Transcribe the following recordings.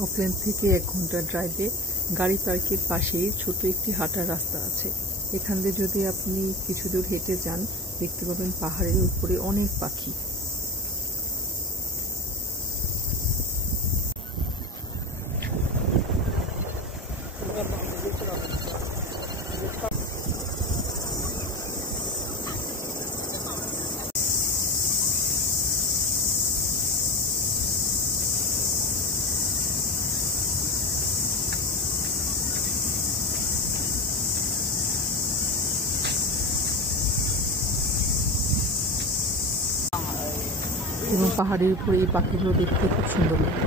Auckland থেকে 1 ঘন্টা ড্রাইভে গাড়ি পার্কের পাশেই ছোট একটি হাঁটার রাস্তা আছে। এখান দিয়ে যদি আপনি কিছু দূর হেঁটে যান, দেখতে পাবেন পাহাড়ের উপরে অনেক পাখি। এবং পাহাড়ের উপরে এই পাখিগুলো দেখতে খুব সুন্দর লাগে।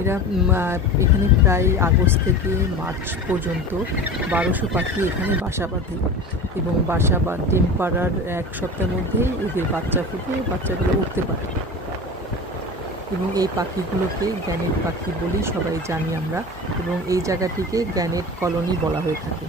এরা এখানে প্রায় আগস্ট থেকে মার্চ পর্যন্ত 1200 পাখি এখানে বাসা বাঁধে এবং বাসা বা ডিম পাড়ার 1 সপ্তাহের মধ্যেই এদের বাচ্চা ফুটে, বাচ্চাগুলো উঠতে পারে। এবং এই পাখিগুলোকে গ্যানেট পাখি বলেই সবাই জানি আমরা, এবং এই জায়গাটিকে গ্যানেট কলোনি বলা হয়ে থাকে।